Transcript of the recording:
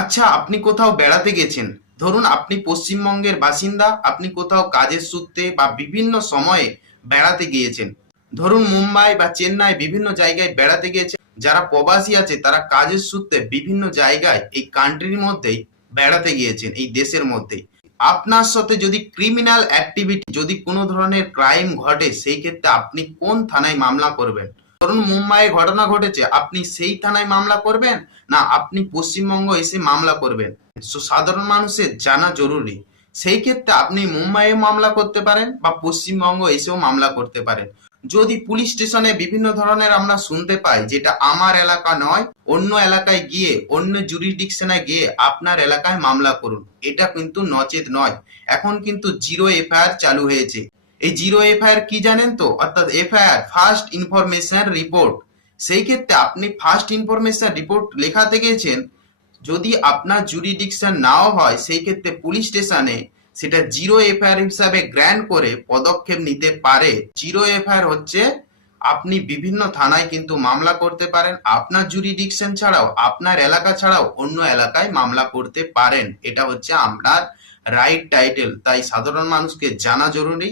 আচ্ছা আপনি কোথাও বেড়াতে গেছেন? ধরুন, আপনি পশ্চিমবঙ্গের বাসিন্দা, আপনি কোথাও কাজের সূত্রে বা বিভিন্ন সময়ে বেড়াতে গিয়েছেন। ধরুন, মুম্বাই বা চেন্নাই বিভিন্ন জায়গায় বেড়াতে গিয়েছেন। যারা প্রবাসী আছে, তারা কাজের সূত্রে বিভিন্ন জায়গায় এই কান্ট্রির মধ্যেই বেড়াতে গিয়েছেন, এই দেশের মধ্যেই। আপনার সাথে যদি ক্রিমিনাল অ্যাক্টিভিটি যদি কোনো ধরনের ক্রাইম ঘটে, সেই ক্ষেত্রে আপনি কোন থানায় মামলা করবেন? ধরুন মুম্বাইয়ে ঘটনা ঘটেছে আপনি সেই থানায় মামলা করবেন না আপনি পশ্চিমবঙ্গ এসে মামলা করবেন? So, সাধারণ মানুষের জানা জরুরি। সেই ক্ষেত্রে আপনি মুম্বাইয়ে মামলা করতে পারেন বা পশ্চিমবঙ্গ এসেও মামলা করতে পারেন। যদি পুলিশ স্টেশনে বিভিন্ন ধরনের আমরা শুনতে পাই যেটা আমার এলাকা নয় অন্য এলাকায় গিয়ে অন্য জুরিডিকশনে গিয়ে আপনার এলাকায় মামলা করুন এটা কিন্তু নচেত নয়। এখন কিন্তু জিরো এফআইআর চালু হয়েছে। এই জিরো এফআইআর কি জানেন তো? অর্থাৎ এফআইআর ফার্স্ট ইনফরমেশন রিপোর্ট সেই ক্ষেত্রে আপনি ফার্স্ট ইনফরমেশন রিপোর্ট লেখাতে গেছেন, যদি আপনার জুরিডিকশন নাও হয়, সেই ক্ষেত্রে পুলিশ স্টেশনে সেটা জিরো এফআইআর হিসাবে গ্র্যান্ড করে পদক্ষেপ নিতে পারে। জিরো এফআইআর হচ্ছে আপনি বিভিন্ন থানায় কিন্তু মামলা করতে পারেন, আপনার জুরিডিকশন ছাড়াও আপনার এলাকা ছাড়াও অন্য এলাকায় মামলা করতে পারেন। এটা হচ্ছে আপনার রাইট টাইটেল তাই সাধারণ মানুষকে জানা জরুরি।